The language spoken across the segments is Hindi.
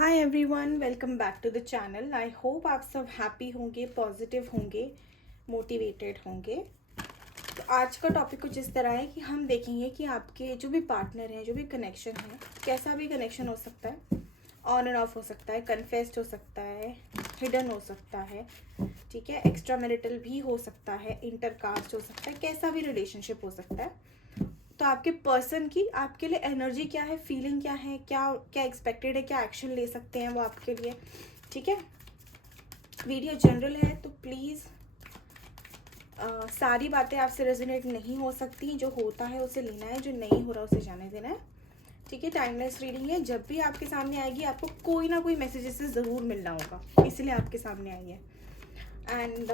Hi everyone, welcome back to the channel. I hope आप सब हैप्पी होंगे, पॉजिटिव होंगे, मोटिवेटेड होंगे। तो आज का टॉपिक कुछ इस तरह है कि हम देखेंगे कि आपके जो भी पार्टनर हैं, जो भी कनेक्शन है, कैसा भी कनेक्शन हो सकता है, ऑन एंड ऑफ हो सकता है, कन्फेस्ड हो सकता है, हिडन हो सकता है, ठीक है, एक्स्ट्रा मैरिटल भी हो सकता है, इंटरकास्ट हो सकता है, कैसा भी रिलेशनशिप हो सकता है। तो आपके पर्सन की आपके लिए एनर्जी क्या है, फीलिंग क्या है, क्या क्या एक्सपेक्टेड है, क्या एक्शन ले सकते हैं वो आपके लिए, ठीक है। वीडियो जनरल है तो प्लीज़ सारी बातें आपसे रेजोनेट नहीं हो सकती। जो होता है उसे लेना है, जो नहीं हो रहा उसे जाने देना है, ठीक है। टाइमलेस रीडिंग है, जब भी आपके सामने आएगी आपको कोई ना कोई मैसेजेस से ज़रूर मिलना होगा, इसलिए आपके सामने आई है। एंड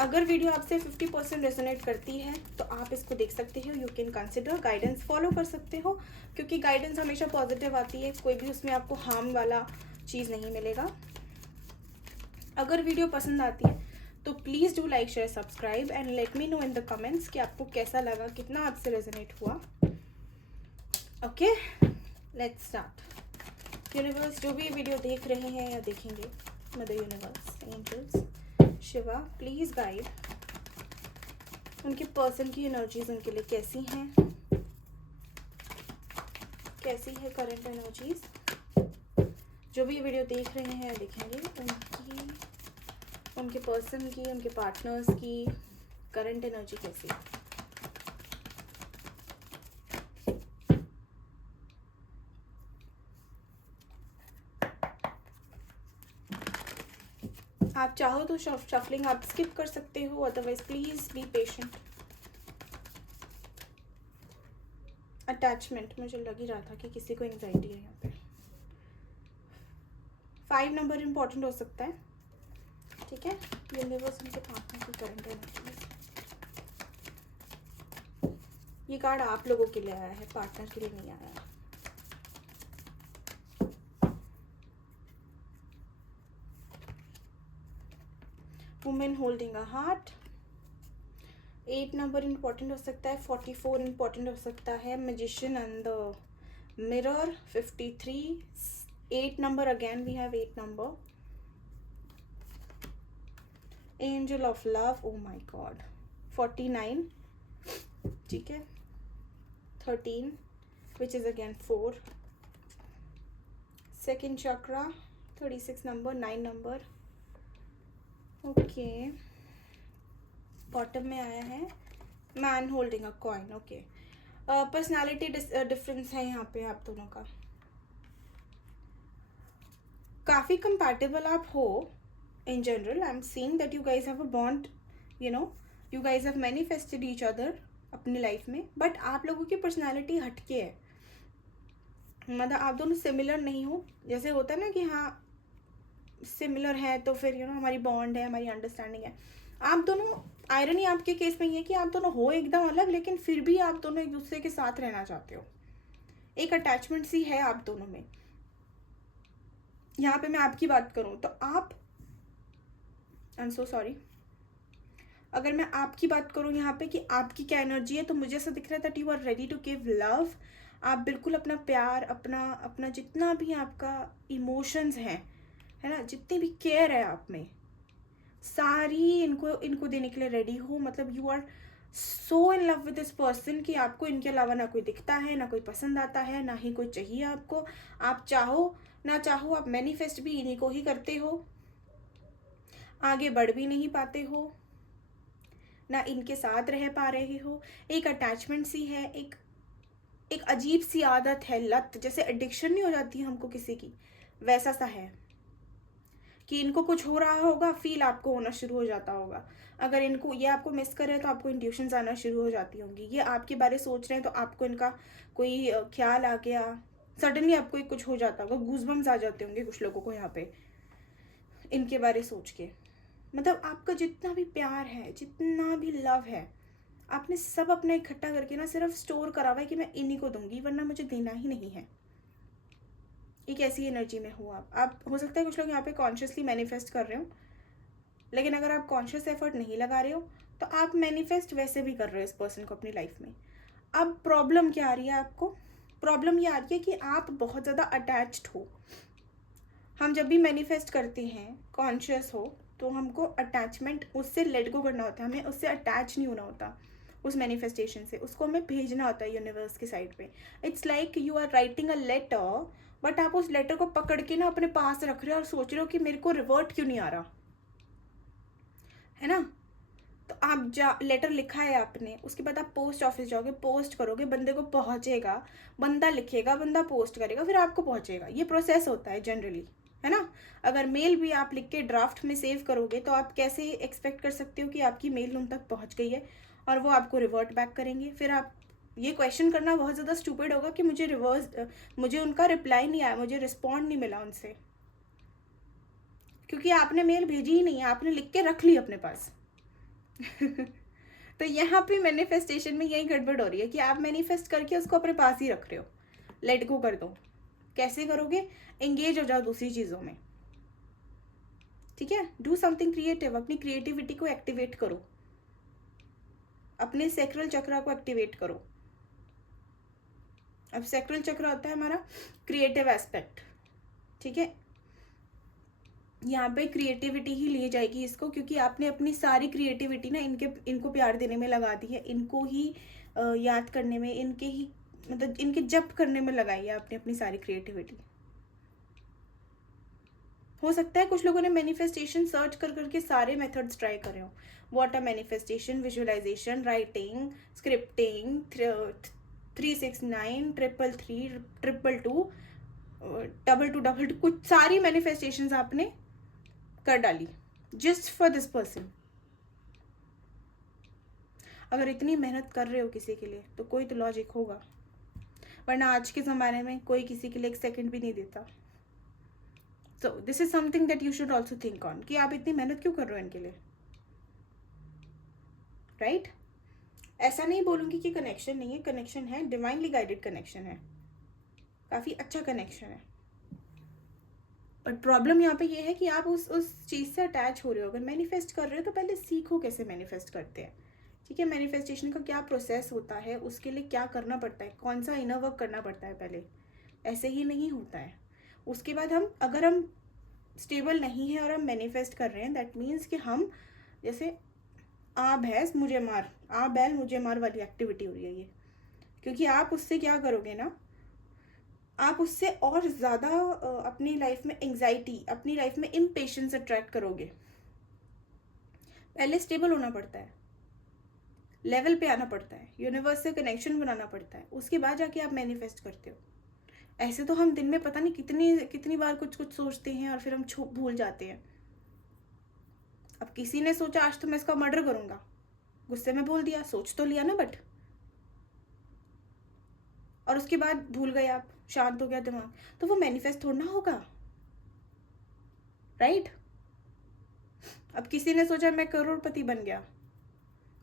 अगर वीडियो आपसे 50% रेजोनेट करती है तो आप इसको देख सकते हो। You can consider guidance follow कर सकते हो, क्योंकि गाइडेंस हमेशा पॉजिटिव आती है, कोई भी उसमें आपको हार्म वाला चीज़ नहीं मिलेगा। अगर वीडियो पसंद आती है तो please do like, share, subscribe and let me no in the comments कि आपको कैसा लगा, कितना आपसे रेजोनेट हुआ। Okay, let's start. यूनिवर्स, जो भी वीडियो देख रहे हैं या देखेंगे, mother universe, angels, Shiva, please guide उनके पर्सन की एनर्जीज उनके लिए कैसी हैं, कैसी है करंट एनर्जीज। जो भी वीडियो देख रहे हैं या देखेंगे, उनके पर्सन की, उनके पार्टनर्स की करंट एनर्जी कैसी है। आप चाहो तो शफलिंग आप स्किप कर सकते हो, otherwise please be patient. Attachment, मुझे लग ही रहा था कि किसी को एंजाइटी है यहाँ पे। 5 नंबर इम्पॉर्टेंट हो सकता है, ठीक है। यूनिवर्स उनके पार्टनर की करंट एनर्जी, ये कार्ड आप लोगों के लिए आया है, पार्टनर के लिए नहीं आया है। Women holding a heart, 8 number important हो सकता है, 44 इम्पॉर्टेंट हो सकता है। Magician and the mirror, 53, 8 number, again we have 8 number. Angel of love, oh my god, 49, ठीक है। 13 which is again 4। Second chakra, 36 number, 9 number, okay. Bottom में आया है man holding a coin, okay. Personality difference है यहाँ पे आप दोनों का, काफ़ी कंपैटिबल आप हो। In general I am seeing that you guys have a bond, you know, you guys have manifested each other अपनी लाइफ में, बट आप लोगों की पर्सनालिटी हटके है। मतलब आप दोनों सिमिलर नहीं हो। जैसे होता है ना कि हाँ सिमिलर है तो फिर हमारी बॉन्ड है, हमारी अंडरस्टैंडिंग है। आप दोनों, आयरनी आपके केस में ये है कि आप दोनों हो एकदम अलग, लेकिन फिर भी आप दोनों एक दूसरे के साथ रहना चाहते हो। एक अटैचमेंट सी है आप दोनों में। यहाँ पे मैं आपकी बात करूँ तो आप, आई एम सो सॉरी, अगर मैं आपकी बात करूँ यहाँ पे कि आपकी क्या एनर्जी है, तो मुझे ऐसा दिख रहा है that you are ready to give love. आप बिल्कुल अपना प्यार, अपना अपना जितना भी आपका इमोशंस हैं, है ना, जितनी भी केयर है आप में, सारी इनको इनको देने के लिए रेडी हो। मतलब you are so in love with this person कि आपको इनके अलावा ना कोई दिखता है, ना कोई पसंद आता है, ना ही कोई चाहिए आपको। आप चाहो ना चाहो, आप मैनिफेस्ट भी इन्हीं को ही करते हो, आगे बढ़ भी नहीं पाते हो, ना इनके साथ रह पा रहे हो। एक अटैचमेंट सी है, एक एक अजीब सी आदत है, लत, जैसे एडिक्शन नहीं हो जाती हमको किसी की, वैसा सा है कि इनको कुछ हो रहा होगा, फील आपको होना शुरू हो जाता होगा। अगर इनको, ये आपको मिस कर रहे हैं तो आपको इंट्यूशंस आना शुरू हो जाती होंगी। ये आपके बारे सोच रहे हैं तो आपको इनका कोई ख्याल आ गया, सडनली आपको एक कुछ हो जाता होगा, गूज़बम्स आ जाते होंगे कुछ लोगों को यहाँ पे इनके बारे सोच के। मतलब आपका जितना भी प्यार है, जितना भी लव है, आपने सब अपना इकट्ठा करके ना सिर्फ स्टोर करा हुआ है कि मैं इन्हीं को दूंगी, वरना मुझे देना ही नहीं है। एक ऐसी एनर्जी में हो आप हो सकता है कुछ लोग यहाँ पे कॉन्शियसली मैनिफेस्ट कर रहे हो, लेकिन अगर आप कॉन्शियस एफर्ट नहीं लगा रहे हो तो आप मैनिफेस्ट वैसे भी कर रहे हो इस पर्सन को अपनी लाइफ में। अब प्रॉब्लम क्या आ रही है आपको? प्रॉब्लम ये आ रही है कि आप बहुत ज़्यादा अटैच्ड हो। हम जब भी मैनिफेस्ट करते हैं, कॉन्शियस हो, तो हमको अटैचमेंट उससे लेट गो करना होता है, हमें उससे अटैच नहीं होना होता, उस मैनिफेस्टेशन से उसको हमें भेजना होता है यूनिवर्स की साइड पे. It's like you are writing a letter, but आप उस लेटर को पकड़ के ना अपने पास रख रहे हो और सोच रहे हो कि मेरे को रिवर्ट क्यों नहीं आ रहा है ना. तो आप लेटर लिखा है आपने, उसके बाद आप पोस्ट ऑफिस जाओगे, पोस्ट करोगे, बंदे को पहुंचेगा, बंदा लिखेगा, बंदा पोस्ट करेगा, फिर आपको पहुंचेगा. ये प्रोसेस होता है जनरली, है ना. अगर मेल भी आप लिख के ड्राफ्ट में सेव करोगे तो आप कैसे एक्सपेक्ट कर सकते हो कि आपकी मेल उन तक पहुंच गई है और वो आपको रिवर्ट बैक करेंगे. फिर आप ये क्वेश्चन करना बहुत ज़्यादा स्टूपिड होगा कि मुझे उनका रिप्लाई नहीं आया, मुझे रिस्पॉन्ड नहीं मिला उनसे, क्योंकि आपने मेल भेजी ही नहीं है, आपने लिख के रख ली अपने पास. तो यहाँ पे मैनिफेस्टेशन में यही गड़बड़ हो रही है कि आप मैनिफेस्ट करके उसको अपने पास ही रख रहे हो. लेट गो कर दो. कैसे करोगे? एंगेज हो जाओ दूसरी चीज़ों में. ठीक है, डू समथिंग क्रिएटिव. अपनी क्रिएटिविटी को एक्टिवेट करो, अपने सैक्रल चक्रा को एक्टिवेट करो. अब सैक्रल चक्र होता है हमारा क्रिएटिव एस्पेक्ट. ठीक है, यहाँ पे क्रिएटिविटी ही ली जाएगी इसको, क्योंकि आपने अपनी सारी क्रिएटिविटी ना इनको प्यार देने में लगा दी है, इनको ही याद करने में, इनके ही मतलब इनके जप करने में लगाई है आपने अपनी सारी क्रिएटिविटी. हो सकता है कुछ लोगों ने मैनिफेस्टेशन सर्च कर करके सारे मेथड्स ट्राई करे हो. Water manifestation, visualisation, writing, scripting, 369, 333, 222, 2222, कुछ सारी मैनिफेस्टेशंस आपने कर डाली जस्ट फॉर दिस पर्सन. अगर इतनी मेहनत कर रहे हो किसी के लिए तो कोई तो लॉजिक होगा, वरना आज के ज़माने में कोई किसी के लिए एक सेकंड भी नहीं देता. So this is something that you should also think on कि आप इतनी मेहनत क्यों कर रहे हो इनके लिए. राइट? ऐसा नहीं बोलूँगी कि कनेक्शन नहीं है, कनेक्शन है, डिवाइनली गाइडेड कनेक्शन है, काफ़ी अच्छा कनेक्शन है. बट प्रॉब्लम यहाँ पे ये है कि आप उस चीज़ से अटैच हो रहे हो. अगर मैनिफेस्ट कर रहे हो तो पहले सीखो कैसे मैनिफेस्ट करते हैं. ठीक है, मैनिफेस्टेशन का क्या प्रोसेस होता है, उसके लिए क्या करना पड़ता है, कौन सा इनर वर्क करना पड़ता है पहले. ऐसे ही नहीं होता है. उसके बाद अगर हम स्टेबल नहीं है और हम मैनिफेस्ट कर रहे हैं, दैट मीन्स कि हम जैसे आ भैंस मुझे मार, आ बैल मुझे मार वाली एक्टिविटी हो रही है ये. क्योंकि आप उससे क्या करोगे ना, आप उससे और ज़्यादा अपनी लाइफ में एंग्जाइटी, अपनी लाइफ में इम्पेशेंस अट्रैक्ट करोगे. पहले स्टेबल होना पड़ता है, लेवल पे आना पड़ता है, यूनिवर्स से कनेक्शन बनाना पड़ता है, उसके बाद जाके आप मैनिफेस्ट करते हो. ऐसे तो हम दिन में पता नहीं कितनी बार कुछ कुछ सोचते हैं और फिर हम भूल जाते हैं. अब किसी ने सोचा आज तो मैं इसका मर्डर करूँगा, गुस्से में बोल दिया, सोच तो लिया ना, बट और उसके बाद भूल गए आप, शांत हो गया दिमाग, तो वो मैनिफेस्ट थोड़ा ना होगा. राइट? अब किसी ने सोचा मैं करोड़पति बन गया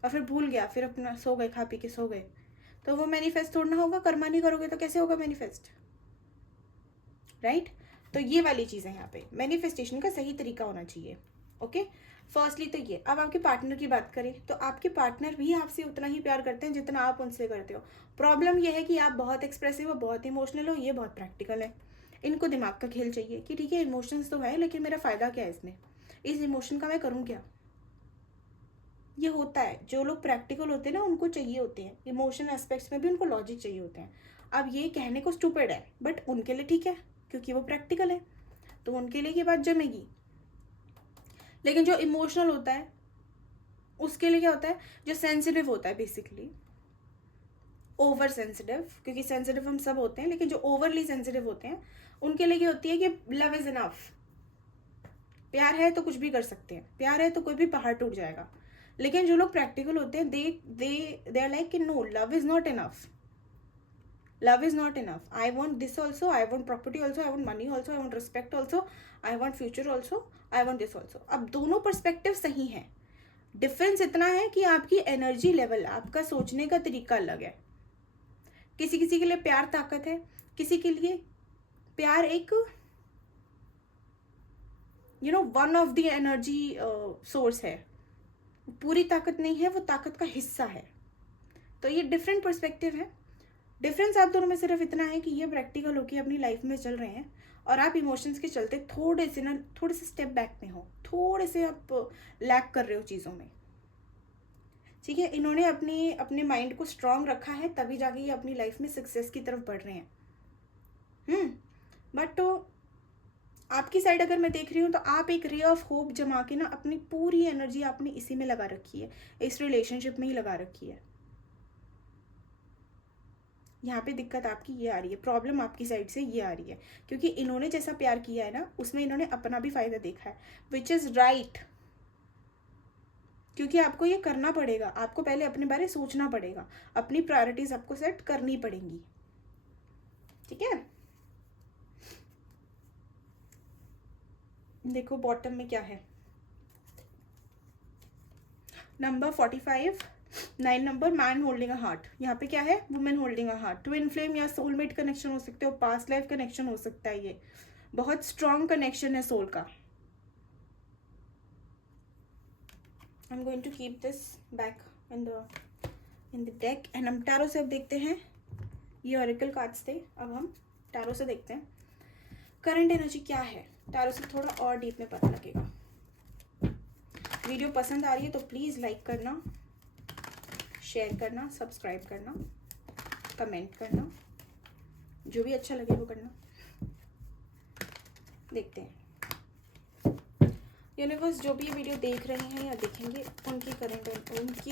और फिर भूल गया, फिर अपना सो गए, खा पी के सो गए, तो वो मैनिफेस्ट थोड़ा ना होगा. कर्मा नहीं करोगे तो कैसे होगा मैनिफेस्ट. राइट? तो ये वाली चीज़ है यहाँ पे, मैनिफेस्टेशन का सही तरीका होना चाहिए. ओके, फर्स्टली तो ये. अब आपके पार्टनर की बात करें तो आपके पार्टनर भी आपसे उतना ही प्यार करते हैं जितना आप उनसे करते हो. प्रॉब्लम ये है कि आप बहुत एक्सप्रेसिव हो, बहुत इमोशनल हो, ये बहुत प्रैक्टिकल है. इनको दिमाग का खेल चाहिए कि ठीक है इमोशंस तो है, लेकिन मेरा फ़ायदा क्या है इसमें, इस इमोशन का मैं करूँ क्या. ये होता है, जो लोग प्रैक्टिकल होते हैं ना उनको चाहिए होते हैं इमोशन एस्पेक्ट्स में भी, उनको लॉजिक चाहिए होते हैं. अब ये कहने को स्टूपिड है बट उनके लिए ठीक है क्योंकि वो प्रैक्टिकल है, तो उनके लिए ये बात जमेगी. लेकिन जो इमोशनल होता है उसके लिए क्या होता है, जो सेंसिटिव होता है, बेसिकली ओवर सेंसिटिव, क्योंकि सेंसिटिव हम सब होते हैं, लेकिन जो ओवरली सेंसिटिव होते हैं उनके लिए क्या होती है कि लव इज इनफ. प्यार है तो कुछ भी कर सकते हैं, प्यार है तो कोई भी पहाड़ टूट जाएगा. लेकिन जो लोग प्रैक्टिकल होते हैं दे आर लाइक कि no, love is not enough, love is not enough. I want this also, I want property also, I want money also, I want respect also, I want future also, I want this also. अब दोनों पर्सपेक्टिव सही हैं. डिफरेंस इतना है कि आपकी एनर्जी लेवल, आपका सोचने का तरीका अलग है. किसी किसी के लिए प्यार ताकत है, किसी के लिए प्यार एक one of the energy source है. पूरी ताकत नहीं है, वो ताकत का हिस्सा है. तो ये डिफरेंट पर्सपेक्टिव है. डिफरेंस आप दोनों में सिर्फ इतना है कि ये प्रैक्टिकल होकर अपनी लाइफ में चल रहे हैं और आप इमोशंस के चलते थोड़े से स्टेप बैक में हो, थोड़े से आप लैक कर रहे हो चीज़ों में, ठीक है। इन्होंने अपने माइंड को स्ट्रांग रखा है, तभी जाके ये अपनी लाइफ में सक्सेस की तरफ बढ़ रहे हैं। बट तो आपकी साइड अगर मैं देख रही हूँ तो आप एक रे ऑफ होप जमा के ना अपनी पूरी एनर्जी आपने इसी में लगा रखी है, इस रिलेशनशिप में ही लगा रखी है। यहाँ पे दिक्कत आपकी ये आ रही है, प्रॉब्लम आपकी साइड से ये आ रही है, क्योंकि इन्होंने जैसा प्यार किया है ना उसमें इन्होंने अपना भी फायदा देखा है, विच इज़ राइट। क्योंकि आपको ये करना पड़ेगा, आपको पहले अपने बारे सोचना पड़ेगा, अपनी प्रायोरिटीज आपको सेट करनी पड़ेंगी, ठीक है। देखो बॉटम में क्या है, number 45, 9 number, man holding a heart. यहाँ पे क्या है, women holding a heart. Twin flame या सोलमेट कनेक्शन हो सकते हो, पास्ट लाइफ कनेक्शन हो सकता है, ये बहुत स्ट्रॉन्ग कनेक्शन है सोल का। I am going to keep this back in the deck and हम टैरो से अब देखते हैं। ये ऑरेकल कार्ड्स थे, अब हम टैरो से देखते हैं करंट एनर्जी क्या है। टैरो से थोड़ा और डीप में पता लगेगा। वीडियो पसंद आ रही है तो प्लीज़ लाइक करना, शेयर करना, सब्सक्राइब करना, कमेंट करना, जो भी अच्छा लगे वो करना। देखते हैं यूनिवर्स जो भी ये वीडियो देख रहे हैं या देखेंगे उनकी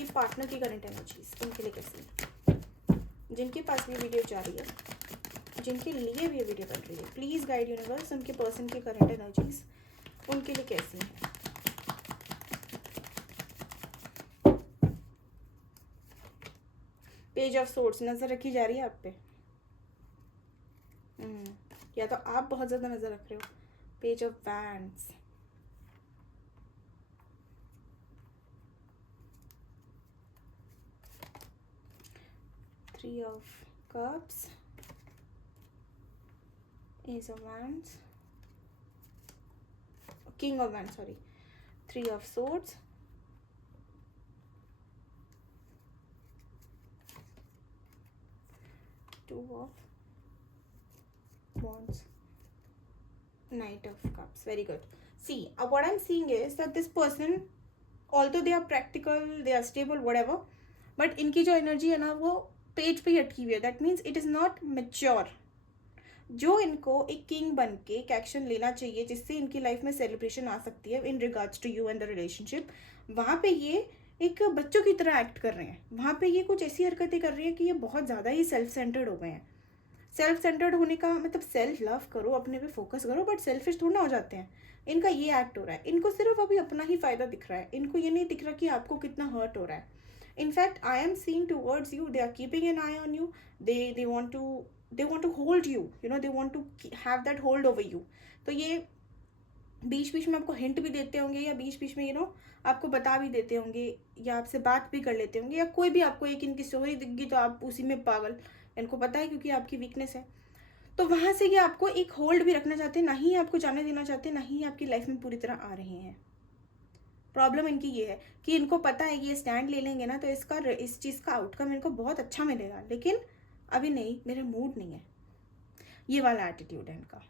पार्टनर की करंट एनर्जीज उनके लिए कैसी है, जिनके पास भी वीडियो जा रही है, जिनके लिए भी ये वीडियो बन रही है। प्लीज़ गाइड यूनिवर्स, उनके पर्सन की करंट एनर्जीज उनके लिए कैसी हैं। पेज ऑफ सोर्ड्स नज़र रखी जा रही है आप पे, या तो आप बहुत ज़्यादा नज़र रख रहे हो। Page of wands, three of cups, ace of wands, king of wands, sorry, three of swords, two of wands, knight of cups. Very good. See, what I'm seeing is that this person, although they are practical, they are stable, whatever, but इनकी जो एनर्जी है ना वो पेज पे ही अटकी हुई है। That means it is not mature. जो इनको एक किंग बन के एक एक्शन लेना चाहिए जिससे इनकी लाइफ में सेलिब्रेशन आ सकती है in regards to you and the relationship, वहाँ पे ये एक बच्चों की तरह एक्ट कर रहे हैं। वहाँ पे ये कुछ ऐसी हरकतें कर रही है कि ये बहुत ज़्यादा ही सेल्फ सेंटर्ड हो गए हैं। सेल्फ सेंटर्ड होने का मतलब सेल्फ लव करो, अपने पे फोकस करो, बट सेल्फिश थोड़ा ना हो जाते हैं। इनका ये एक्ट हो रहा है, इनको सिर्फ अभी अपना ही फायदा दिख रहा है, इनको ये नहीं दिख रहा कि आपको कितना हर्ट हो रहा है। In fact I am seeing towards you, they are keeping an eye on you, they want to hold you, you know, they want to have that hold over you. तो ये बीच बीच में आपको हिंट भी देते होंगे, या बीच बीच में आपको बता भी देते होंगे, या आपसे बात भी कर लेते होंगे, या कोई भी आपको एक इनकी स्टोरी दिख गई तो आप उसी में पागल, इनको पता है क्योंकि आपकी वीकनेस है। तो वहाँ से ये आपको एक होल्ड भी रखना चाहते हैं, ना ही आपको जाने देना चाहते, ना ही आपकी लाइफ में पूरी तरह आ रहे हैं। प्रॉब्लम इनकी ये है कि इनको पता है कि ये स्टैंड ले लेंगे ना तो इस चीज़ का आउटकम इनको बहुत अच्छा मिलेगा, लेकिन अभी नहीं, मेरा मूड नहीं है, ये वाला एटीट्यूड है इनका।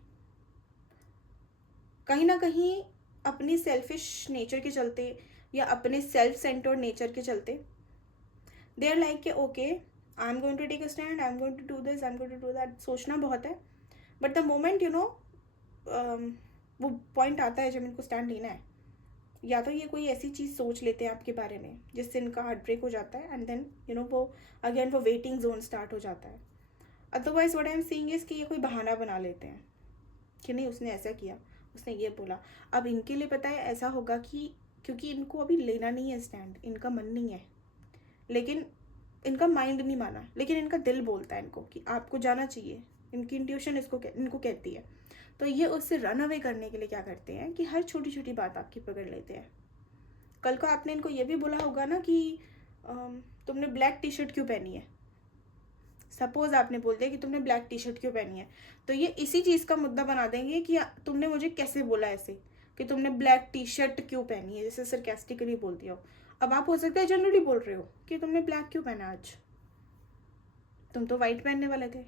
कहीं ना कहीं अपनी सेल्फिश नेचर के चलते या अपने सेल्फ सेंटर्ड नेचर के चलते दे आर लाइक के okay, I am going to take a stand, I am going to do this, I am going to do that. सोचना बहुत है, बट द मोमेंट वो पॉइंट आता है जब इनको स्टैंड लेना है, या तो ये कोई ऐसी चीज़ सोच लेते हैं आपके बारे में जिससे इनका हार्ट ब्रेक हो जाता है, एंड देन वो अगेन वो वेटिंग जोन स्टार्ट हो जाता है। Otherwise what I am seeing is कि ये कोई बहाना बना लेते हैं कि नहीं उसने ऐसा किया, उसने ये बोला। अब इनके लिए पता है ऐसा होगा कि क्योंकि इनको अभी लेना नहीं है स्टैंड, इनका मन नहीं है, लेकिन इनका माइंड नहीं माना, लेकिन इनका दिल बोलता है इनको कि आपको जाना चाहिए, इनकी इंट्यूशन इनको कहती है। तो ये उससे रन अवे करने के लिए क्या करते हैं कि हर छोटी छोटी बात आपकी पकड़ लेते हैं। कल को आपने इनको ये भी बोला होगा ना कि तुमने ब्लैक टी शर्ट क्यों पहनी है, सपोज आपने बोल दिया कि तुमने ब्लैक टी शर्ट क्यों पहनी है, तो ये इसी चीज़ का मुद्दा बना देंगे कि तुमने मुझे कैसे बोला ऐसे कि तुमने ब्लैक टी शर्ट क्यों पहनी है, जैसे सरकास्टिकली बोल दिया हो। अब आप हो सकता है जनरली बोल रहे हो कि तुमने ब्लैक क्यों पहना आज, तुम तो वाइट पहनने वाले थे।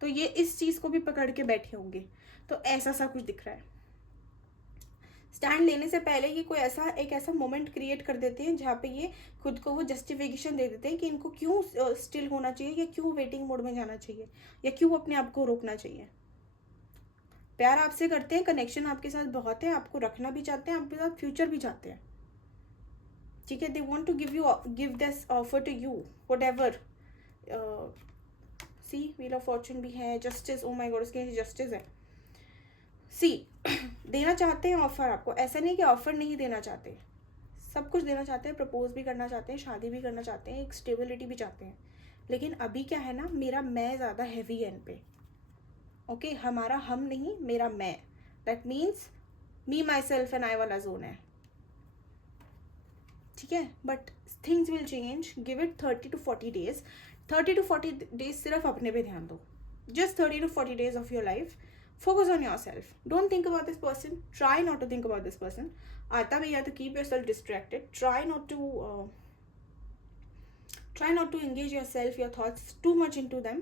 तो ये इस चीज़ को भी पकड़ के बैठे होंगे। तो ऐसा सा कुछ दिख रहा है। स्टैंड लेने से पहले ये कोई एक ऐसा मोमेंट क्रिएट कर देते हैं जहाँ पे ये खुद को वो जस्टिफिकेशन दे देते हैं कि इनको क्यों स्टिल होना चाहिए, या क्यों वेटिंग मोड में जाना चाहिए, या क्यों अपने आप को रोकना चाहिए। प्यार आपसे करते हैं, कनेक्शन आपके साथ बहुत है, आपको रखना भी चाहते हैं, आपके साथ फ्यूचर भी चाहते हैं, ठीक है। They want to give this offer to you whatever. See wheel of fortune भी है, जस्टिस, ओ माई गॉड, उसके जस्टिस है। सी देना चाहते हैं ऑफर आपको, ऐसा नहीं कि ऑफर नहीं देना चाहते, सब कुछ देना चाहते हैं, प्रपोज भी करना चाहते हैं, शादी भी करना चाहते हैं, एक स्टेबिलिटी भी चाहते हैं। लेकिन अभी क्या है ना, मेरा मैं ज़्यादा हैवी है इन पे। ओके हमारा हम नहीं, मेरा मैं, that means me my self and I वाला जोन है, ठीक है। But things will change, give it 30 to 40 days। 30 to 40 days सिर्फ अपने पे ध्यान दो, just 30 to 40 days of your life. Focus on yourself. Don't think about this person. Try not to think about this person. आता भी है तो keep yourself distracted. Try not to engage yourself, your thoughts too much into them.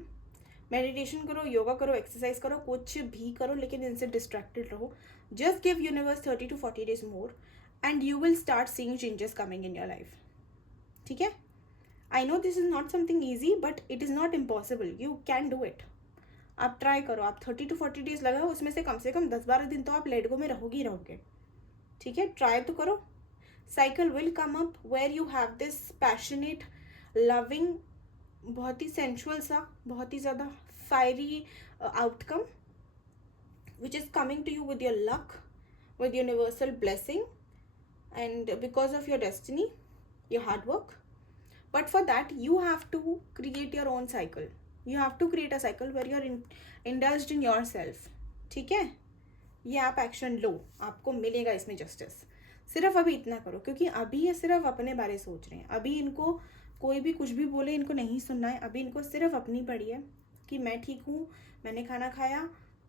Meditation करो, योगा करो, एक्सरसाइज करो, कुछ भी करो, लेकिन इनसे डिस्ट्रैक्टेड रहो। Just give universe 30 to 40 days more and you will start seeing changes coming in your life, ठीक है। I know this is not something easy, but it is not impossible, you can do it. आप ट्राई करो, आप 30 to 40 days लगाओ, उसमें से कम 10-12 दिन तो आप लेट गो में रहोगे ही रहोगे, ठीक है। ट्राई तो करो। Cycle will come up where you have this passionate loving, बहुत ही सेंशुअल सा, बहुत ही ज़्यादा fiery outcome which is coming to you with your luck, with universal blessing and because of your destiny, your hard work. But for that you have to create your own cycle. You have to create a cycle where you are indulged in yourself, ठीक है। ये आप एक्शन लो, आपको मिलेगा इसमें जस्टिस। सिर्फ अभी इतना करो, क्योंकि अभी ये सिर्फ अपने बारे सोच रहे हैं। अभी इनको कोई भी कुछ भी बोले इनको नहीं सुनना है। अभी इनको सिर्फ अपनी पड़ी है कि मैं ठीक हूँ, मैंने खाना खाया,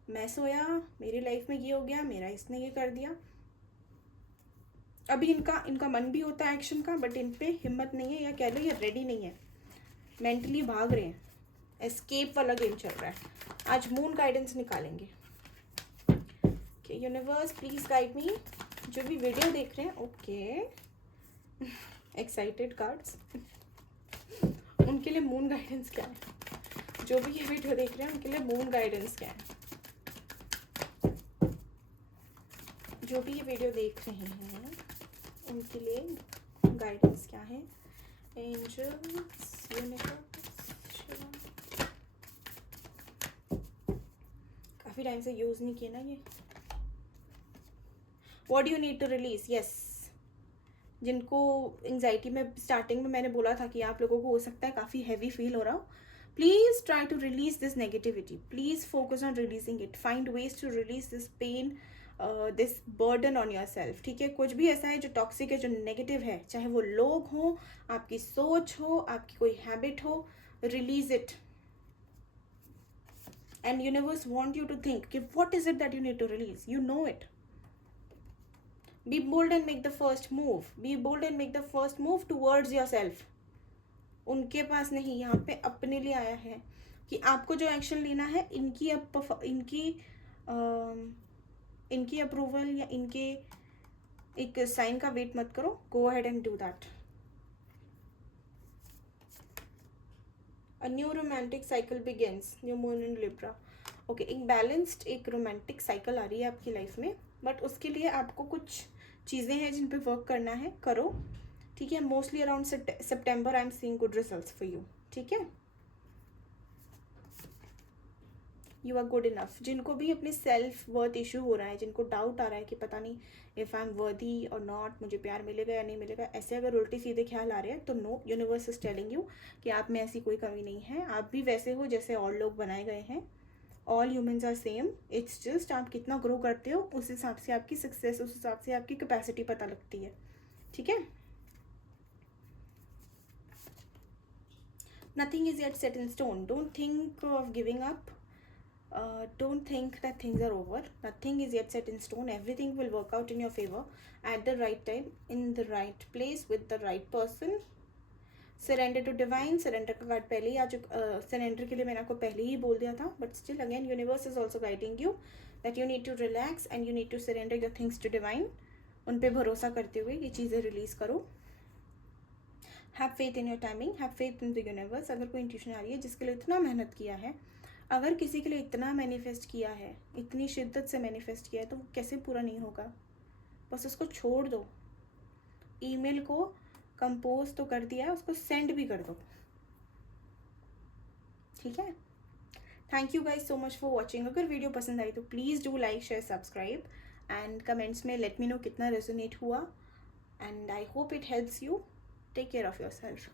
मैं सोया, मेरी लाइफ में ये हो गया, मेरा इसने ये कर दिया। अभी इनका मन भी होता है एक्शन का, बट इन पे हिम्मत नहीं है, या कह लो ये रेडी नहीं है, मेंटली भाग रहे हैं। एस्केप वाला गेम चल रहा है। आज मून गाइडेंस निकालेंगे। Okay universe please guide me. जो भी वीडियो देख रहे हैं, ओके एक्साइटेड कार्ड्स, उनके लिए मून गाइडेंस क्या है? जो भी ये वीडियो देख रहे हैं उनके लिए मून गाइडेंस क्या है? जो भी ये वीडियो देख रहे हैं उनके लिए गाइडेंस क्या है? एंजल्स, यूनिवर्स, काफ़ी टाइम से यूज़ नहीं किया ना ये। What do you need to release? Yes, जिनको एंजाइटी में स्टार्टिंग में मैंने बोला था कि आप लोगों को हो सकता है काफ़ी हैवी फील हो रहा हो, please try to release this negativity, please focus on releasing it, find ways to release this pain, this burden on yourself, ठीक है। कुछ भी ऐसा है जो टॉक्सिक है, जो नेगेटिव है, चाहे वो लोग हो, आपकी सोच हो, आपकी कोई हैबिट हो, release it. And universe want you to think कि what is it that you need to release? You know it. Be bold and make the first move. Be bold and make the first move towards yourself. उनके पास नहीं, यहाँ पे अपने लिए आया है कि आपको जो एक्शन लेना है, इनकी अप्रूवल या इनके एक साइन का वेट मत करो। Go ahead and do that. A new romantic cycle begins. New moon in Libra. Okay एक बैलेंस्ड, एक रोमांटिक साइकिल आ रही है आपकी लाइफ में, बट उसके लिए आपको कुछ चीज़ें हैं जिन पे वर्क करना है, करो, ठीक है। Mostly around September I am seeing good results for you, ठीक है। You are good enough. जिनको भी अपने सेल्फ वर्थ इशू हो रहा है, जिनको डाउट आ रहा है कि पता नहीं इफ़ आई एम वर्दी और नॉट, मुझे प्यार मिलेगा या नहीं मिलेगा, ऐसे अगर उल्टे सीधे ख्याल आ रहे हैं तो no, universe is telling you कि आप में ऐसी कोई कमी नहीं है। आप भी वैसे हो जैसे और लोग बनाए गए हैं। All humans are same. It's just आप कितना ग्रो करते हो, उस हिसाब से आपकी सक्सेस, उस हिसाब से आपकी कैपेसिटी पता लगती है, ठीक है। Nothing is yet set in stone. Don't think of giving up. Don't think that things are over. Nothing is yet set in stone. Everything will work out in your favor at the right time, in the right place, with the right person. Surrender to divine. Surrender का कार्ड पहले ही आ चुका, surrender के लिए मैंने आपको पहले ही बोल दिया था, but still again universe is also guiding you that you need to relax and you need to surrender your things to divine. उन पे भरोसा करते हुए ये चीज़ें रिलीज़ करो. Have faith in your timing, have faith in the universe. अगर कोई इंट्यूशन आ रही है जिसके लिए इतना मेहनत किया है, अगर किसी के लिए इतना मैनिफेस्ट किया है, इतनी शिद्दत से मैनिफेस्ट किया है, तो वो कैसे पूरा नहीं होगा. बस उसको छोड़ दो. ईमेल को कंपोज तो कर दिया है, उसको सेंड भी कर दो. ठीक है. Thank you guys so much for watching. अगर वीडियो पसंद आई तो please do like, share, subscribe and comments में लेट मी नो कितना रेजोनेट हुआ. And I hope it helps you. Take care of your self.